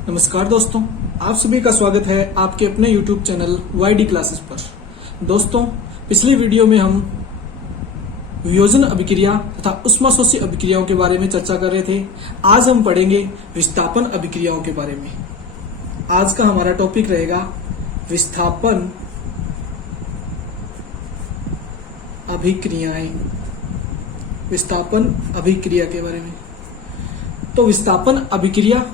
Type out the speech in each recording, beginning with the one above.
नमस्कार दोस्तों, आप सभी का स्वागत है आपके अपने YouTube चैनल YD क्लासेस पर। दोस्तों, पिछली वीडियो में हम वियोजन अभिक्रिया तथा ऊष्माशोषी अभिक्रियाओं के बारे में चर्चा कर रहे थे। आज हम पढ़ेंगे विस्थापन अभिक्रियाओं के बारे में। आज का हमारा टॉपिक रहेगा विस्थापन अभिक्रियाएं। विस्थापन अभिक्रिया के बारे में। तो विस्थापन अभिक्रिया,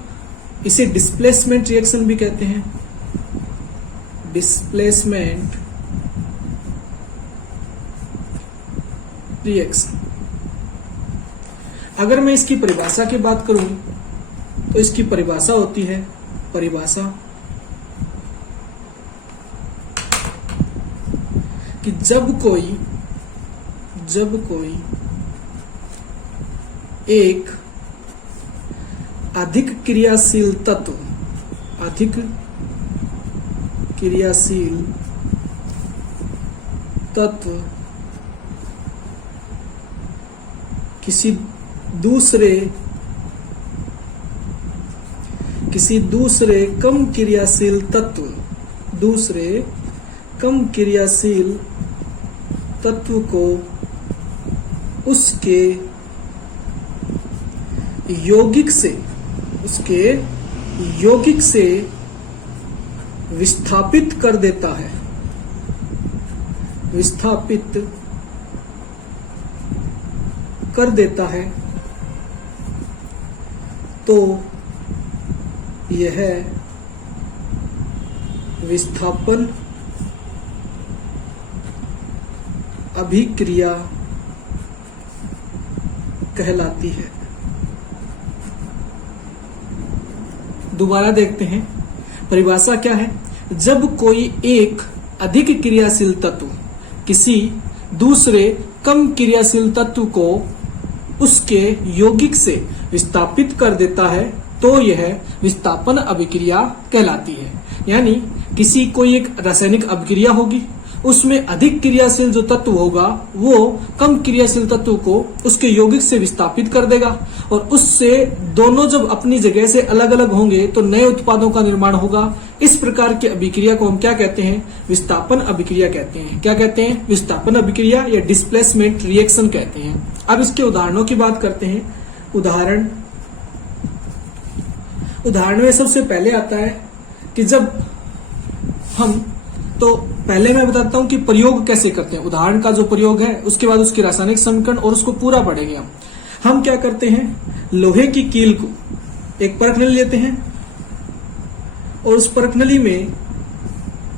इसे डिस्प्लेसमेंट रिएक्शन भी कहते हैं। Displacement reaction. अगर मैं इसकी परिभाषा की बात करूं तो इसकी परिभाषा होती है कि जब कोई एक अधिक क्रियाशील तत्व किसी दूसरे कम क्रियाशील तत्व को उसके यौगिक से विस्थापित कर देता है, तो यह विस्थापन अभिक्रिया कहलाती है। दोबारा देखते हैं, परिभाषा क्या है। जब कोई एक अधिक क्रियाशील तत्व किसी दूसरे कम क्रियाशील तत्व को उसके यौगिक से विस्थापित कर देता है, तो यह विस्थापन अभिक्रिया कहलाती है। यानी कोई एक रासायनिक अभिक्रिया होगी, उसमें अधिक क्रियाशील जो तत्व होगा वो कम क्रियाशील तत्व को उसके यौगिक से विस्थापित कर देगा, और उससे दोनों जब अपनी जगह से अलग अलग होंगे तो नए उत्पादों का निर्माण होगा। इस प्रकार की अभिक्रिया को हम क्या कहते हैं? विस्थापन अभिक्रिया कहते हैं। क्या कहते हैं? विस्थापन अभिक्रिया या डिस्प्लेसमेंट रिएक्शन कहते हैं। अब इसके उदाहरणों की बात करते हैं। उदाहरण में सबसे पहले आता है कि जब पहले मैं बताता हूं कि प्रयोग कैसे करते हैं। उदाहरण का जो प्रयोग है, उसके बाद उसकी रासायनिक समीकरण और उसको पूरा पढ़ेंगे। हम क्या करते हैं, लोहे की कील को एक परख नली लेते हैं और उस परख नली में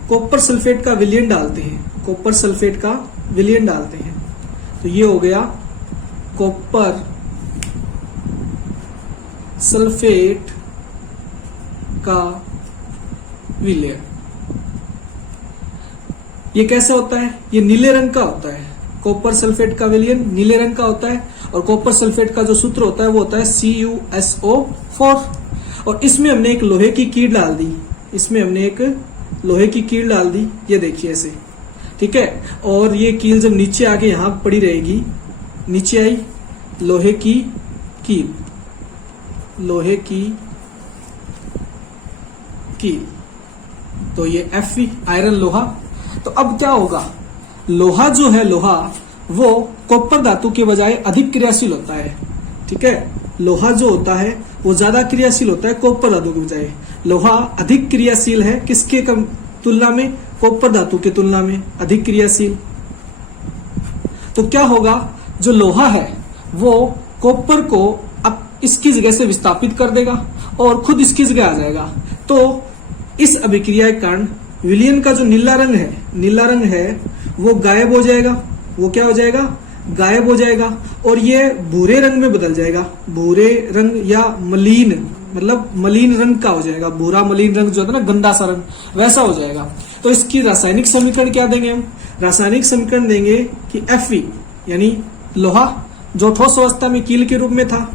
कॉपर सल्फेट का विलयन डालते हैं। तो ये हो गया कॉपर सल्फेट का विलयन। ये कैसा होता है? ये नीले रंग का होता है। कॉपर सल्फेट का विलयन नीले रंग का होता है, और कॉपर सल्फेट का जो सूत्र होता है वो होता है CuSO4। और इसमें हमने एक लोहे की कील डाल दी। ये देखिए ऐसे, ठीक है। और ये कील जब नीचे आके यहां पड़ी रहेगी, नीचे आई लोहे की कील, तो ये Fe आयरन लोहा। तो अब क्या होगा, लोहा वो कॉपर धातु के बजाय अधिक क्रियाशील होता है, ठीक है। लोहा जो होता है वो ज्यादा क्रियाशील होता है कॉपर धातु के बजाय। लोहा अधिक क्रियाशील है किसके तुलना में? कॉपर धातु के तुलना में अधिक क्रियाशील। तो क्या होगा, जो लोहा है वो कॉपर को अब इसकी जगह से विस्थापित कर देगा और खुद इसकी जगह आ जाएगा। तो इस अभिक्रिया के कारण विलयन का जो नीला रंग है वो गायब हो जाएगा। वो क्या हो जाएगा? गायब हो जाएगा, और ये भूरे रंग में बदल जाएगा। भूरे रंग या मलिन रंग का हो जाएगा। भूरा मलिन रंग जो होता है ना, गंदा सा रंग, वैसा हो जाएगा। तो इसकी रासायनिक समीकरण क्या देंगे हम? रासायनिक समीकरण देंगे कि Fe यानी लोहा जो ठोस अवस्था में कील के रूप में था,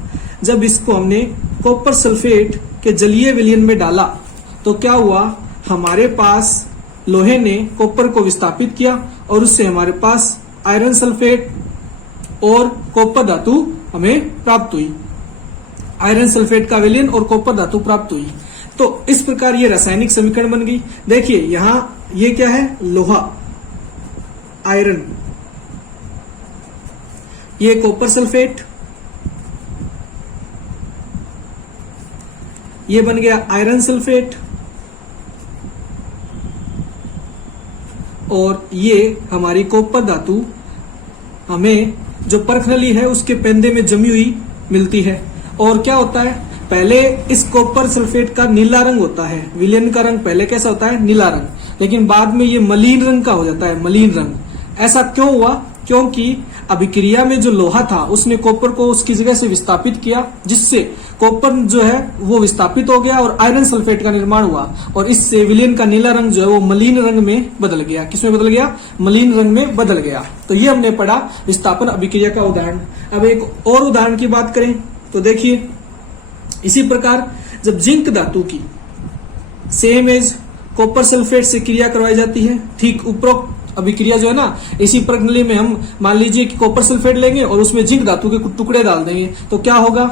जब इसको हमने कॉपर सल्फेट के जलीय विलयन में डाला तो क्या हुआ, हमारे पास लोहे ने कॉपर को विस्थापित किया और उससे हमारे पास आयरन सल्फेट और कॉपर धातु हमें प्राप्त हुई। आयरन सल्फेट का विलयन और कॉपर धातु प्राप्त हुई। तो इस प्रकार ये रासायनिक समीकरण बन गई। देखिए यहां ये क्या है, लोहा, आयरन, ये कॉपर सल्फेट, ये बन गया आयरन सल्फेट, और ये हमारी कॉपर धातु हमें जो परखनली है उसके पेंदे में जमी हुई मिलती है। और क्या होता है, पहले इस कॉपर सल्फेट का नीला रंग होता है, विलयन का रंग पहले कैसा होता है, नीला रंग, लेकिन बाद में ये मलिन रंग का हो जाता है, मलिन रंग। ऐसा क्यों हुआ, क्योंकि अभिक्रिया में जो लोहा था उसने कॉपर को उसकी जगह से विस्थापित किया, जिससे कॉपर जो है वो विस्थापित हो गया और आयरन सल्फेट का निर्माण हुआ, और इससे विलयन का नीला रंग जो है वो मलिन रंग में बदल गया। किसमें बदल गया, मलिन रंग में बदल गया। तो ये हमने पढ़ा विस्थापन अभिक्रिया का उदाहरण। अब एक और उदाहरण की बात करें तो देखिए, इसी प्रकार जब जिंक धातु की सेम एज कॉपर सल्फेट से क्रिया करवाई जाती है, ठीक उपरोक्त अभिक्रिया जो है ना, इसी प्रणाली में हम मान लीजिए कि कॉपर सल्फेट लेंगे और उसमें जिंक धातु के कुछ टुकड़े डाल देंगे, तो क्या होगा।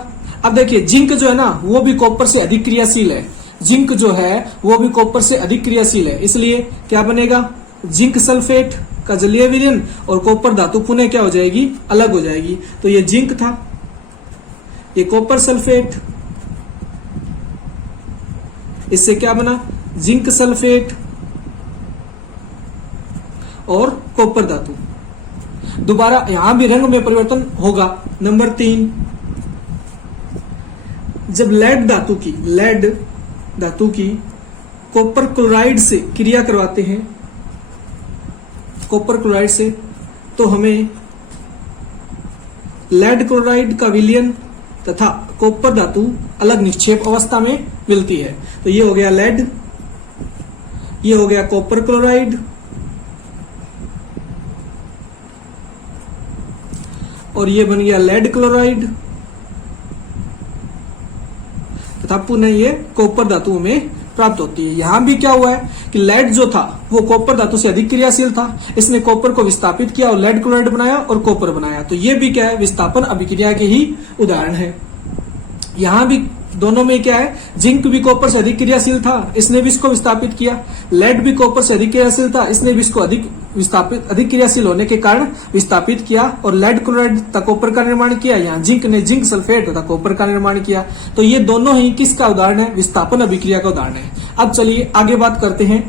अब देखिए जिंक जो है ना वो भी कॉपर से अधिक क्रियाशील है, जिंक जो है वो भी कॉपर से अधिक क्रियाशील है, इसलिए क्या बनेगा, जिंक सल्फेट का जलीय विलयन और कॉपर धातु पुनः क्या हो जाएगी, अलग हो जाएगी। तो ये जिंक था, ये कॉपर सल्फेट, इससे क्या बना, जिंक सल्फेट और कॉपर धातु। दोबारा यहां भी रंग में परिवर्तन होगा। नंबर 3, जब लेड धातु की कॉपर क्लोराइड से क्रिया करवाते हैं, कॉपर क्लोराइड से, तो हमें लेड क्लोराइड का विलयन तथा कॉपर धातु अलग निक्षेप अवस्था में मिलती है। तो ये हो गया लेड, ये हो गया कॉपर क्लोराइड, और ये बन गया लेड क्लोराइड, तथा पुनः ये कॉपर धातु में प्राप्त होती है। यहां भी क्या हुआ है कि लेड जो था वो कॉपर धातु से अधिक क्रियाशील था, इसने कॉपर को विस्थापित किया और लेड क्लोराइड बनाया और कॉपर बनाया। तो ये भी क्या है, विस्थापन अभिक्रिया के ही उदाहरण है। यहां भी दोनों में क्या है, जिंक भी कॉपर से अधिक क्रियाशील था, इसने भी इसको विस्थापित किया, लेड भी कॉपर से अधिक क्रियाशील था, इसने भी इसको अधिक क्रियाशील होने के कारण विस्थापित किया और लेड क्लोराइड तथा कॉपर का निर्माण किया। यहाँ जिंक ने जिंक सल्फेट तथा कॉपर का निर्माण किया। तो ये दोनों ही किसका उदाहरण है, विस्थापन अभिक्रिया का उदाहरण है। अब चलिए आगे बात करते हैं।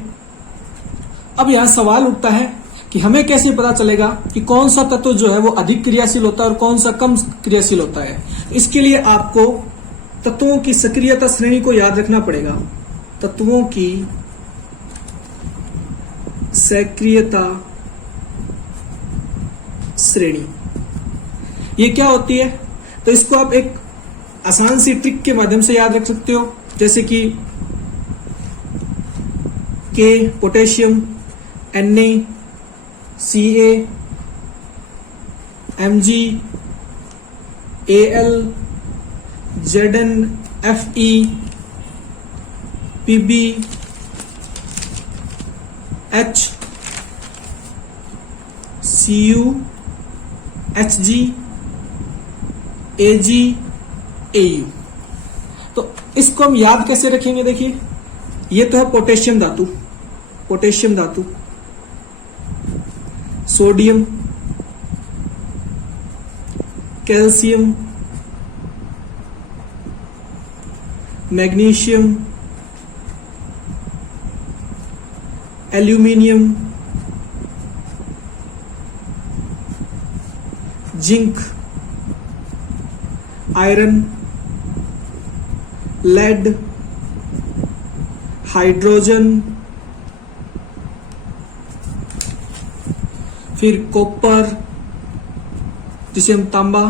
अब यहाँ सवाल उठता है कि हमें कैसे पता चलेगा कि कौन सा तत्व जो है वो अधिक क्रियाशील होता है और कौन सा कम क्रियाशील होता है। इसके लिए आपको तत्वों की सक्रियता श्रेणी को याद रखना पड़ेगा। तत्वों की सक्रियता श्रेणी ये क्या होती है, तो इसको आप एक आसान सी ट्रिक के माध्यम से याद रख सकते हो, जैसे कि के potassium, Na, Ca, Mg, Al, Zn, Fe, Pb, H, Cu, Hg, Ag, Au। तो इसको हम याद कैसे रखेंगे, देखिए ये तो है पोटेशियम धातु, पोटेशियम धातु, sodium, calcium, magnesium, aluminium, zinc, iron, lead, hydrogen, फिर कॉपर जिसे हम तांबा,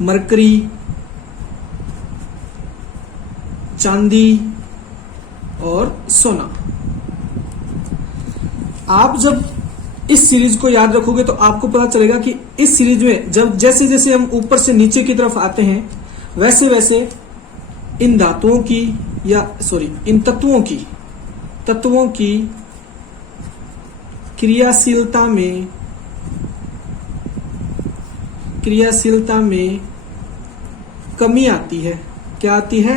मरकरी, चांदी और सोना। आप जब इस सीरीज को याद रखोगे तो आपको पता चलेगा कि इस सीरीज में जब जैसे जैसे हम ऊपर से नीचे की तरफ आते हैं वैसे वैसे इन धातुओं की इन तत्वों की क्रियाशीलता में कमी आती है। क्या आती है?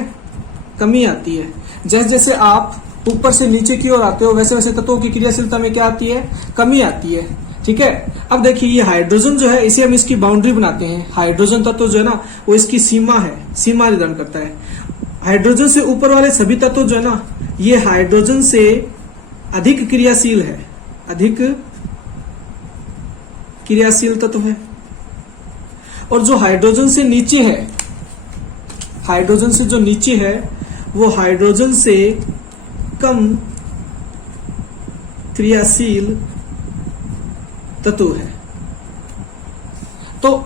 कमी आती है। जैसे जैसे आप ऊपर से नीचे की ओर आते हो वैसे वैसे तत्वों की क्रियाशीलता में क्या आती है, कमी आती है। ठीक है, अब देखिए ये हाइड्रोजन जो है इसे हम इसकी बाउंड्री बनाते हैं। हाइड्रोजन तत्व जो है ना वो इसकी सीमा है, सीमा निर्धारण करता है। हाइड्रोजन से ऊपर वाले सभी तत्व जो है ना ये हाइड्रोजन से अधिक क्रियाशील है, अधिक क्रियाशील तत्व है। और जो हाइड्रोजन से नीचे है, हाइड्रोजन से जो नीचे है वो हाइड्रोजन से कम क्रियाशील तत्व है। तो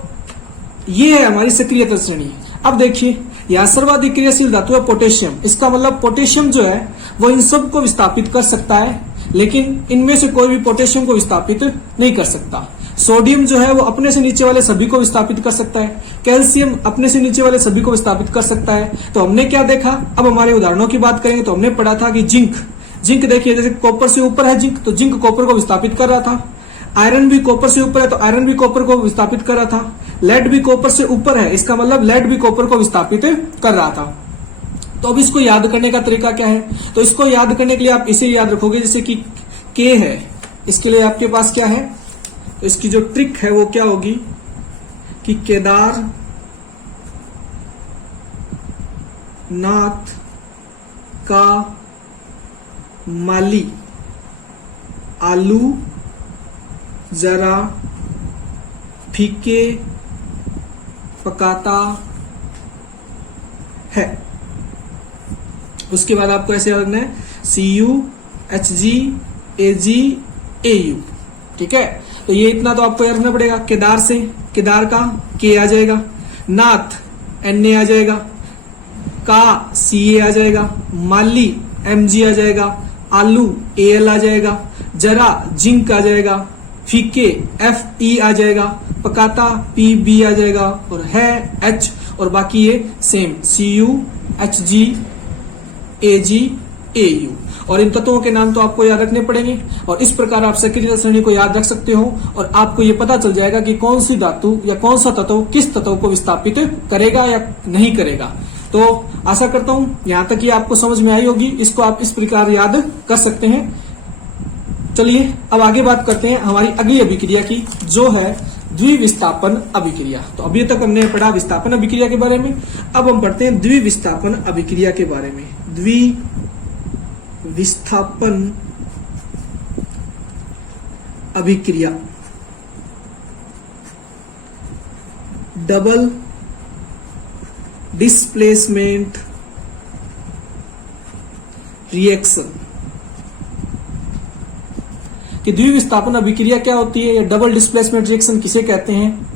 ये है हमारी सक्रियता श्रेणी। अब देखिए यहां सर्वाधिक क्रियाशील धातु है पोटेशियम। इसका मतलब पोटेशियम जो है वो इन सब को विस्थापित कर सकता है, लेकिन इनमें से कोई भी पोटेशियम को विस्थापित नहीं कर सकता। सोडियम जो है वो अपने से नीचे वाले सभी को विस्थापित कर सकता है। कैल्शियम अपने से नीचे वाले सभी को विस्थापित कर सकता है। तो हमने क्या देखा, अब हमारे उदाहरणों की बात करेंगे तो हमने पढ़ा था कि जिंक देखिए जैसे कॉपर से ऊपर है जिंक, तो जिंक कॉपर को विस्थापित कर रहा था। आयरन भी कॉपर से ऊपर है तो आयरन भी कॉपर को विस्थापित कर रहा था। लेड भी कॉपर से ऊपर है, इसका मतलब लेड भी कॉपर को विस्थापित कर रहा था। तो अब इसको याद करने का तरीका क्या है, तो इसको याद करने के लिए आप इसे याद रखोगे जैसे कि के है, इसके लिए आपके पास क्या है, तो इसकी जो ट्रिक है वो क्या होगी कि केदार नाथ का माली आलू जरा फीके पकाता है। उसके बाद आपको ऐसे रखना है CuHgAgAu। ठीक है, तो ये इतना तो आपको याद रखना पड़ेगा। केदार से केदार का के आ जाएगा, नाथ Na आ जाएगा, का Ca आ जाएगा, माली Mg आ जाएगा, आलू Al आ जाएगा, जरा जिंक आ जाएगा, फीके Fe आ जाएगा, पकाता Pb आ जाएगा और है H और बाकी ये सेम CuHgAgAu। और इन तत्वों के नाम तो आपको याद रखने पड़ेंगे और इस प्रकार आप सक्रियता श्रेणी को याद रख सकते हो और आपको ये पता चल जाएगा कि कौन सी धातु या कौन सा तत्व किस तत्व को विस्थापित करेगा या नहीं करेगा। तो आशा करता हूं यहां तक ये आपको समझ में आई होगी। इसको आप इस प्रकार याद कर सकते हैं। चलिए अब आगे बात करते हैं हमारी अगली अभिक्रिया की, जो है द्विविस्थापन अभिक्रिया। तो अभी तक हमने पढ़ा विस्थापन अभिक्रिया के बारे में, अब हम पढ़ते हैं द्विविस्थापन अभिक्रिया के बारे में। द्विविस्थापन अभिक्रिया, डबल डिस्प्लेसमेंट रिएक्शन। कि द्विविस्थापन अभिक्रिया क्या होती है या डबल डिस्प्लेसमेंट रिएक्शन किसे कहते हैं।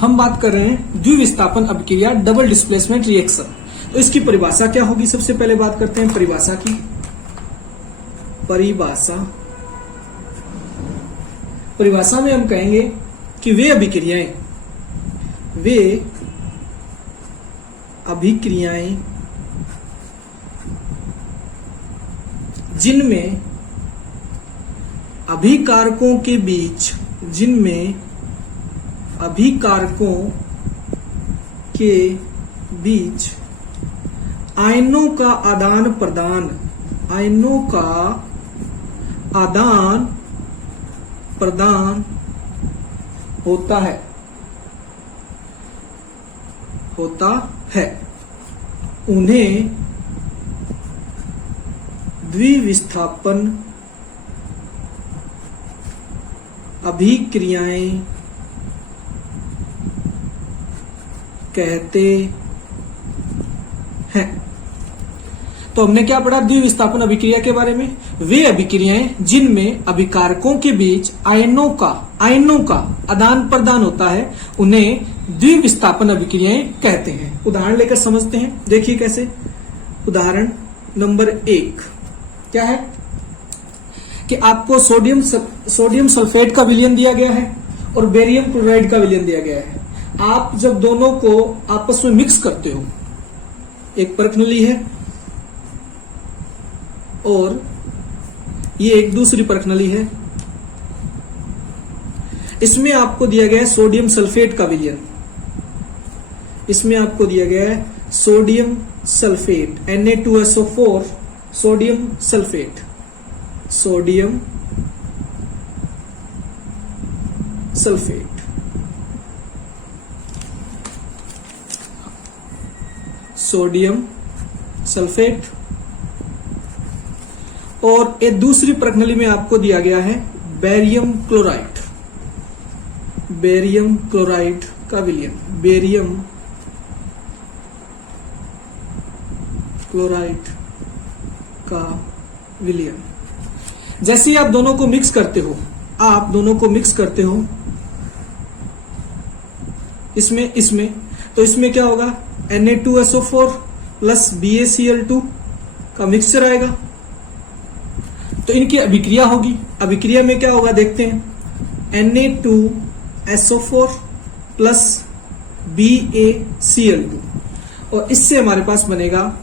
हम बात कर रहे हैं द्विविस्थापन अभिक्रिया डबल डिस्प्लेसमेंट रिएक्शन। तो इसकी परिभाषा क्या होगी, सबसे पहले बात करते हैं परिभाषा की। परिभाषा में हम कहेंगे कि वे अभिक्रियाएं जिनमें अभिकारकों के बीच आयनों का आदान प्रदान होता है उन्हें द्विविस्थापन अभिक्रियाएं कहते हैं। तो हमने क्या पढ़ा द्विविस्थापन अभिक्रिया के बारे में। वे अभिक्रियाएं जिनमें अभिकारकों के बीच आयनों का आदान प्रदान होता है उन्हें द्विविस्थापन अभिक्रियाएं कहते हैं। उदाहरण लेकर समझते हैं, देखिए कैसे। उदाहरण नंबर 1 क्या है कि आपको सोडियम सल्फेट का विलयन दिया गया है और बेरियम क्लोराइड का विलयन दिया गया है। आप जब दोनों को आपस में मिक्स करते हो, एक परखनली है और ये एक दूसरी परखनली है, इसमें आपको दिया गया है सोडियम सल्फेट का विलयन, इसमें आपको दिया गया है sodium sulphate, Na2SO4 sodium sulphate, sodium sulphate, sodium sulphate. और एक दूसरी प्रणाली में आपको दिया गया है बेरियम क्लोराइड, बेरियम क्लोराइड का विलयन, बेरियम क्लोराइड का विलयन। जैसे ही आप दोनों को मिक्स करते हो, आप दोनों को मिक्स करते हो इसमें तो इसमें क्या होगा, Na2SO4 प्लस BaCl2 का मिक्सचर आएगा। तो इनकी अभिक्रिया होगी, अभिक्रिया में क्या होगा देखते हैं, Na2SO4 प्लस BaCl2 और इससे हमारे पास बनेगा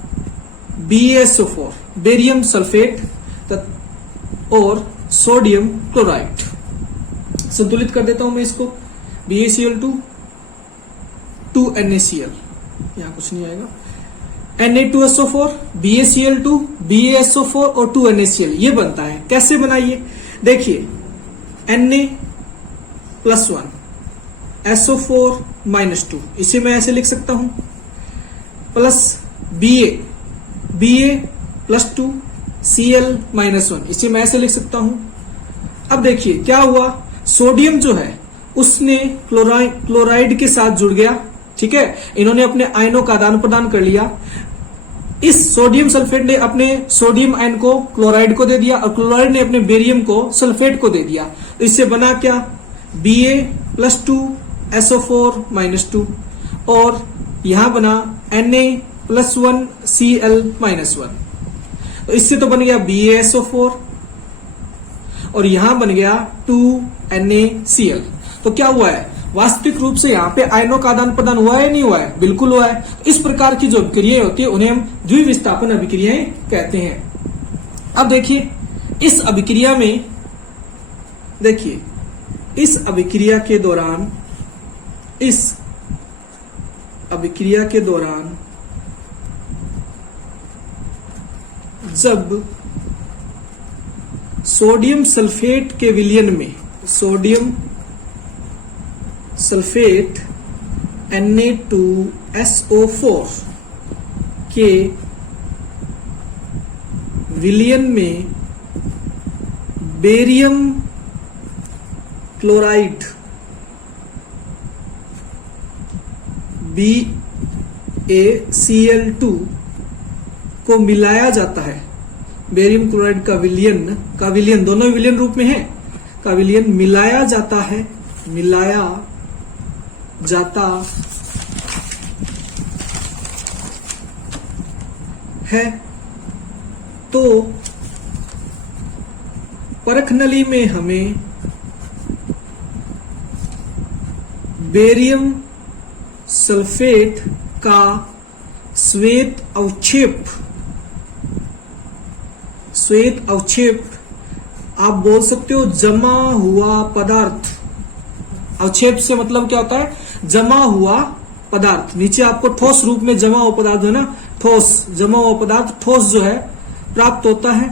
BaSO4 बेरियम सल्फेट और सोडियम क्लोराइड। संतुलित कर देता हूं मैं इसको, BaCl2 2NaCl, यहां कुछ नहीं आएगा, Na2SO4 BaCl2 BaSO4 और 2NaCl ये बनता है। कैसे बनाइए देखिए, Na+1 SO4 -2 इसे मैं ऐसे लिख सकता हूं, प्लस Ba+2 Cl-1 इसे मैं ऐसे लिख सकता हूं। अब देखिए क्या हुआ, सोडियम जो है उसने क्लोराइड के साथ जुड़ गया, ठीक है, इन्होंने अपने आयनों का आदान प्रदान कर लिया। इस सोडियम सल्फेट ने अपने सोडियम आयन को क्लोराइड को दे दिया और क्लोराइड ने अपने बेरियम को सल्फेट को दे दिया। तो इससे बना क्या, Ba+2 SO4 -2 और यहां बना Na+1 Cl-1। तो इससे तो बन गया BaSO4 और यहां बन गया 2NaCl। तो क्या हुआ है, वास्तविक रूप से यहाँ पे आयनों का आदान प्रदान हुआ है, नहीं हुआ है, बिल्कुल हुआ है। इस प्रकार की जो अभिक्रियाएं होती है उन्हें हम द्विविस्थापन अभिक्रियाएं कहते हैं। अब देखिए इस अभिक्रिया में, देखिए इस अभिक्रिया के दौरान जब सोडियम सल्फेट के विलयन में, सोडियम सल्फेट Na2SO4 के विलयन में बेरियम क्लोराइड BaCl2 को मिलाया जाता है, बेरियम क्लोराइड का विलयन दोनों विलयन रूप में है, का विलयन मिलाया जाता है, तो परख नली में हमें बेरियम सल्फेट का श्वेत अवक्षेप आप बोल सकते हो जमा हुआ पदार्थ। अवक्षेप से मतलब क्या होता है, जमा हुआ पदार्थ। नीचे आपको ठोस रूप में जमा हुआ पदार्थ है ना, ठोस जमा हुआ पदार्थ, ठोस जो है प्राप्त होता है,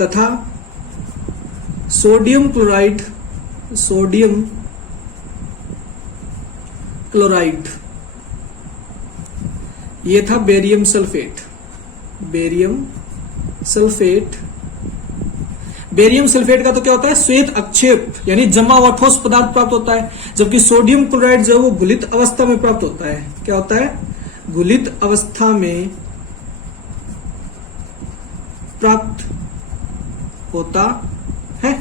तथा सोडियम क्लोराइड ये था बेरियम सल्फेट। बेरियम सल्फेट का तो क्या होता है, श्वेत अवक्षेप यानी जमा हुआ ठोस पदार्थ प्राप्त होता है, जबकि सोडियम क्लोराइड जो है वो घुलित अवस्था में प्राप्त होता है। क्या होता है, घुलित अवस्था में प्राप्त होता है।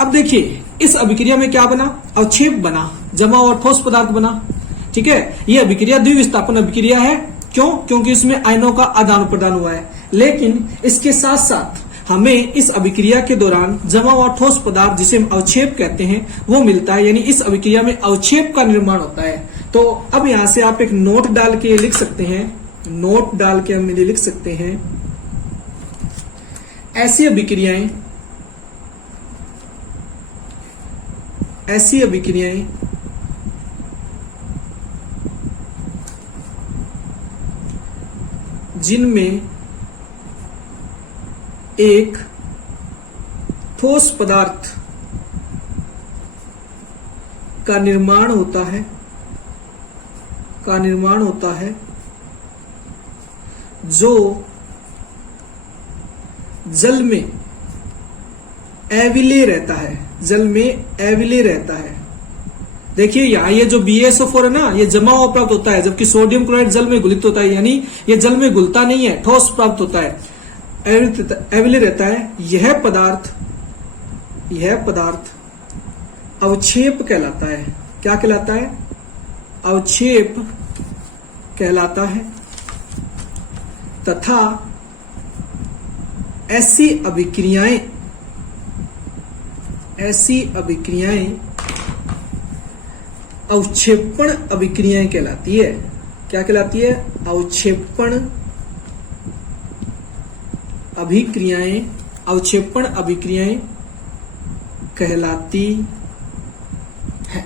अब देखिए इस अभिक्रिया में क्या बना, अवक्षेप बना, जमा हुआ ठोस पदार्थ बना, ठीक है। यह अभिक्रिया द्विविस्थापन अभिक्रिया है। क्यों, क्योंकि इसमें आयनों का आदान प्रदान हुआ है। लेकिन इसके साथ साथ हमें इस अभिक्रिया के दौरान जमा हुआ ठोस पदार्थ जिसे हम अवक्षेप कहते हैं वो मिलता है, यानी इस अभिक्रिया में अवक्षेप का निर्माण होता है। तो अब यहां से आप एक नोट डाल के लिख सकते हैं, नोट डाल के हम लिख सकते हैं, ऐसी अभिक्रियाएं जिनमें एक ठोस पदार्थ का निर्माण होता है जो जल में अविलेय रहता है। देखिए यहां ये जो BaSO4 है ना, ये जमा हुआ प्राप्त होता है, जबकि सोडियम क्लोराइड जल में घुलित होता है, यानी ये जल में घुलता नहीं है, ठोस प्राप्त होता है, अविलेय रहता है। यह पदार्थ अवक्षेप कहलाता है। क्या कहलाता है? अवक्षेप कहलाता है। तथा ऐसी अभिक्रियाएं अवक्षेपण अभिक्रियाएं कहलाती है। क्या कहलाती है? अवक्षेपण अभिक्रियाएं कहलाती है।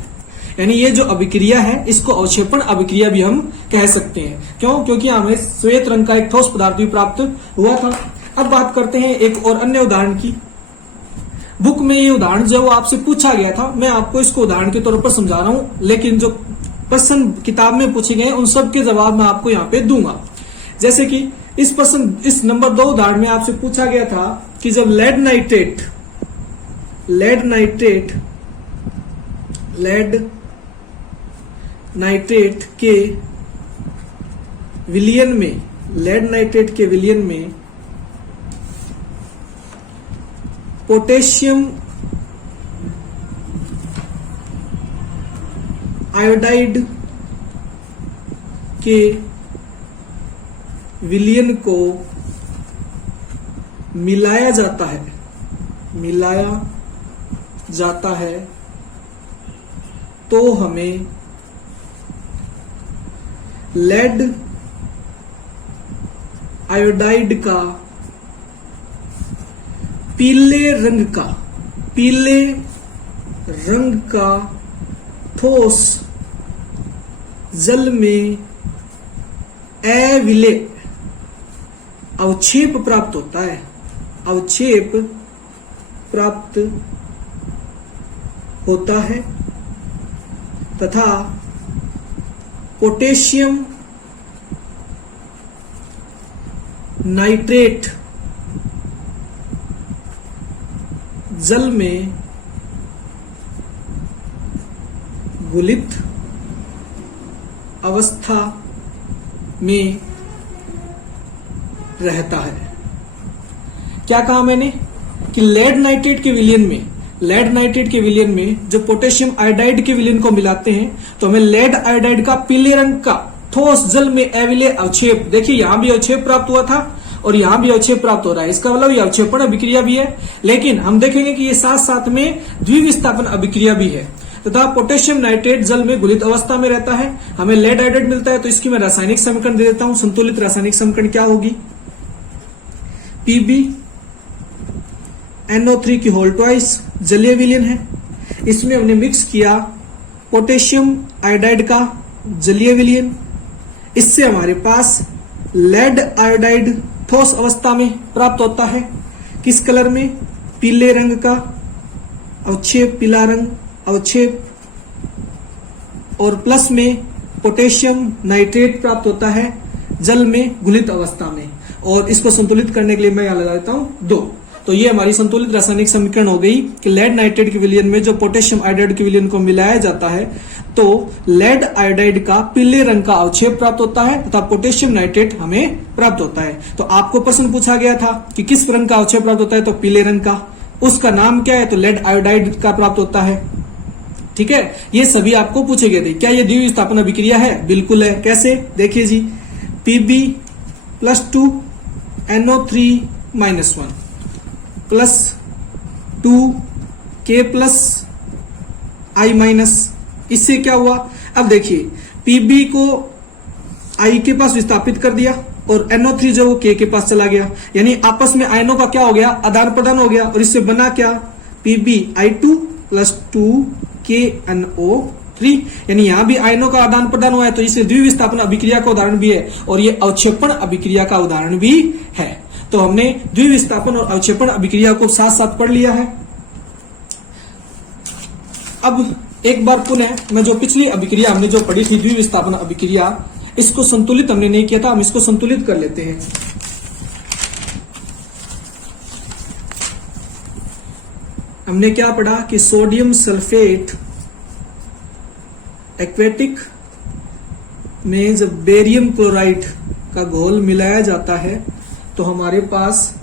यानी ये जो अभिक्रिया है इसको अवक्षेपण अभिक्रिया भी हम कह सकते हैं। क्यों? क्योंकि हमें श्वेत रंग का एक ठोस पदार्थ भी प्राप्त हुआ था। अब बात करते हैं एक और अन्य उदाहरण की। बुक में ये उदाहरण जो आपसे पूछा गया था, मैं आपको इसको उदाहरण के तौर पर समझा रहा हूं, लेकिन जो प्रश्न किताब में पूछे गए उन सब के जवाब मैं आपको यहाँ पे दूंगा। जैसे कि इस नंबर 2 उदाहरण में आपसे पूछा गया था कि जब लेड नाइट्रेट के विलयन में पोटेशियम आयोडाइड के विलयन को मिलाया जाता है तो हमें लेड आयोडाइड का पीले रंग का ठोस जल में अविलेय अवक्षेप प्राप्त होता है तथा पोटेशियम नाइट्रेट जल में घुलित अवस्था में रहता है। क्या कहा मैंने कि लेड नाइट्रेट के विलयन में जब पोटेशियम आयोडाइड के विलयन को मिलाते हैं तो हमें लेड आयोडाइड का पीले रंग का ठोस जल में अविलेय अवक्षेप, देखिए यहां भी अवक्षेप प्राप्त हुआ था और यहां भी अवक्षेप प्राप्त हो रहा है, इसका मतलब ये अवक्षेपण अभिक्रिया भी है, लेकिन हम देखेंगे कि ये साथ साथ में द्विविस्थापन अभिक्रिया भी है तथा पोटेशियम नाइट्रेट जल में घुलित अवस्था में रहता है। हमें लेड आयोडाइड मिलता है तो इसकी मैं रासायनिक समीकरण दे देता हूं। संतुलित रासायनिक समीकरण क्या होगी? PbNO3 की होल ट्वाइस जलीय विलयन है, इसमें हमने मिक्स किया पोटेशियम आयोडाइड का जलीय विलयन, इससे हमारे पास लेड आयोडाइड ठोस अवस्था में प्राप्त होता है। किस कलर में? पीले रंग का अवक्षेप, पीला रंग अवक्षेप, और प्लस में पोटेशियम नाइट्रेट प्राप्त होता है जल में घुलित अवस्था में, और इसको संतुलित करने के लिए मैं यहां लगा देता हूं 2। तो ये हमारी संतुलित रासायनिक समीकरण हो गई कि लेड नाइट्रेट के विलयन में जो पोटेशियम आयोडाइड के विलयन को मिलाया जाता है तो लेड आयोडाइड का पीले रंग का अवक्षेप प्राप्त होता है तथा पोटेशियम नाइट्रेट हमें प्राप्त होता है। तो आपको प्रश्न पूछा गया था कि किस रंग का अवक्षेप प्राप्त होता है, तो पीले रंग का, उसका नाम क्या है, तो लेड आयोडाइड का प्राप्त होता है। ठीक है, ये सभी आपको पूछे गए थे। क्या ये द्विविस्थापन अभिक्रिया है? बिल्कुल है। कैसे? देखिए जी, Pb+2NO3-1 +2K+I-, इससे क्या हुआ? अब देखिए Pb को I के पास विस्थापित कर दिया और NO3 जो वो K के पास चला गया, यानी आपस में आयनों का क्या हो गया? आदान प्रदान हो गया, और इससे बना क्या? PbI2 + 2KNO3। 3, यानी यहां भी आयनों का आदान प्रदान हुआ है, तो इसे द्विविस्थापन अभिक्रिया का उदाहरण भी है और ये अवक्षेपण अभिक्रिया का उदाहरण भी है। तो हमने द्विविस्थापन और अवक्षेपण अभिक्रिया को साथ साथ पढ़ लिया है। अब एक बार पुनः मैं जो पिछली अभिक्रिया हमने जो पढ़ी थी द्विविस्थापन अभिक्रिया, इसको संतुलित हमने नहीं किया था, हम इसको संतुलित कर लेते हैं। हमने क्या पढ़ा कि सोडियम सल्फेट एक्वेटिक में जब बेरियम क्लोराइड का घोल मिलाया जाता है तो हमारे पास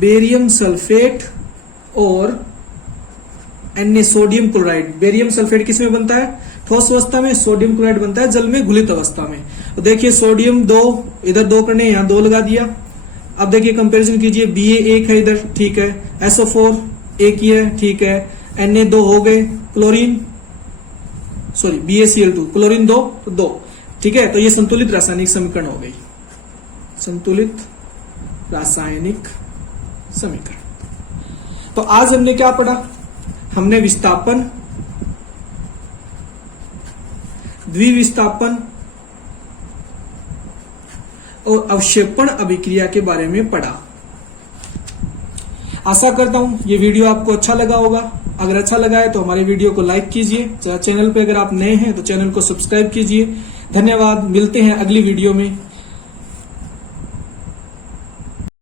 बेरियम सल्फेट और सोडियम क्लोराइड, बेरियम सल्फेट किसमें बनता है? ठोस अवस्था में। सोडियम क्लोराइड बनता है जल में घुलित अवस्था में। तो देखिए सोडियम 2, इधर 2 करने, यहां 2 लगा दिया। अब देखिए कंपैरिजन कीजिए, Ba1 है इधर, ठीक है, SO4 एक ही है, ठीक है, Na2 हो गए, क्लोरीन सॉरी BaCl2, क्लोरीन 2 तो 2, ठीक है। तो ये संतुलित रासायनिक समीकरण हो गई, संतुलित रासायनिक समीकरण। तो आज हमने क्या पढ़ा? हमने विस्थापन, द्विविस्थापन और अवक्षेपण अभिक्रिया के बारे में पढ़ा। आशा करता हूं ये वीडियो आपको अच्छा लगा होगा। अगर अच्छा लगा है तो हमारे वीडियो को लाइक कीजिए। चैनल पे अगर आप नए हैं तो चैनल को सब्सक्राइब कीजिए। धन्यवाद, मिलते हैं अगली वीडियो में।